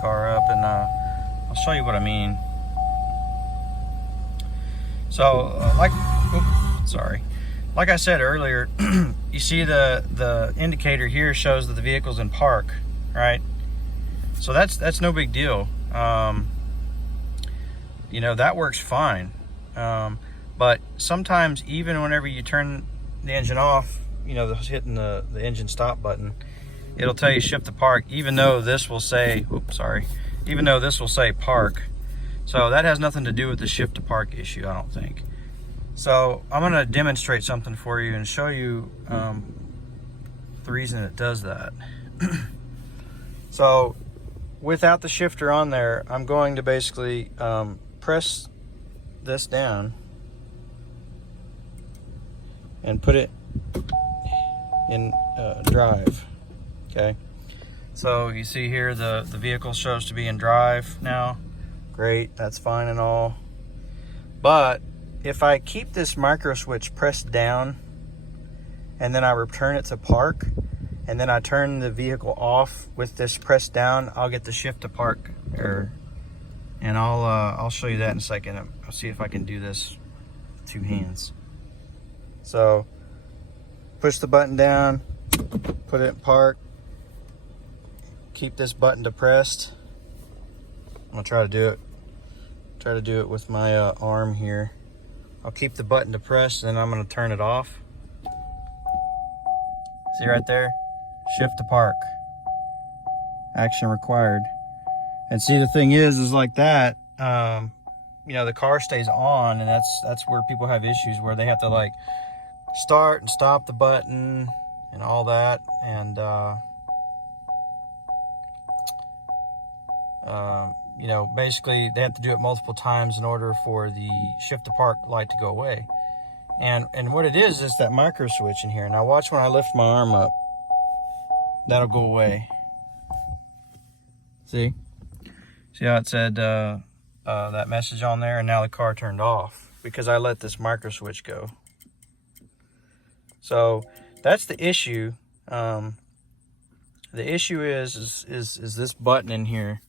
car up, and I'll show you what I mean. So, like I said earlier, you see the indicator here shows that the vehicle's in park, right? So that's no big deal. You know, that works fine. But sometimes, even whenever you turn the engine off, you know, hitting the engine stop button, it'll tell you shift to park, even though this will say, even though this will say park. So that has nothing to do with the shift to park issue, I don't think. So I'm going to demonstrate something for you and show you the reason it does that. So without the shifter on there, I'm going to basically press this down and put it in drive. Okay, so you see here the vehicle shows to be in drive now. Great, that's fine and all, but if I keep this micro switch pressed down and then I return it to park and then I turn the vehicle off with this pressed down, I'll get the shift to park error. And I'll show you that in a second. I'll see if I can do this with 2 hands. So push the button down, put it in park, keep this button depressed. I'm gonna try to do it with my arm here. I'll keep the button depressed and then I'm gonna turn it off. See right there? Shift to park. Action required. And see, the thing is like that, you know, the car stays on, and that's where people have issues, where they have to like start and stop the button and all that, and you know, basically they have to do it multiple times in order for the shift to park light to go away. And what it is that micro switch in here. Now watch when I lift my arm up, that'll go away. See how it said that message on there, and now the car turned off because I let this micro switch go. So that's the issue. The issue is this button in here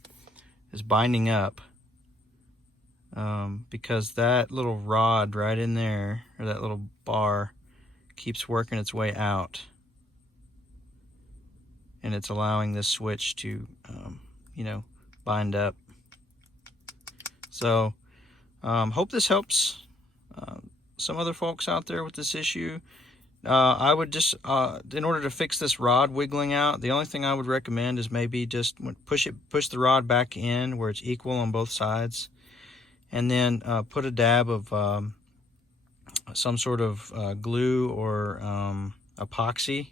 is binding up, because that little rod right in there, or that little bar, keeps working its way out, and it's allowing this switch to you know, bind up. So hope this helps some other folks out there with this issue. I would just in order to fix this rod wiggling out, the only thing I would recommend is maybe just push the rod back in where it's equal on both sides, and then put a dab of some sort of glue or epoxy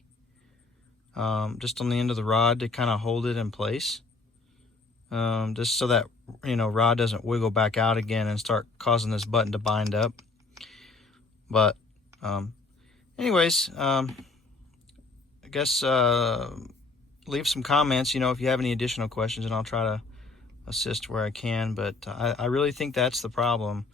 just on the end of the rod to kind of hold it in place. Just so that, you know, rod doesn't wiggle back out again and start causing this button to bind up. But anyways, I guess leave some comments, you know, if you have any additional questions, and I'll try to assist where I can. But I really think that's the problem.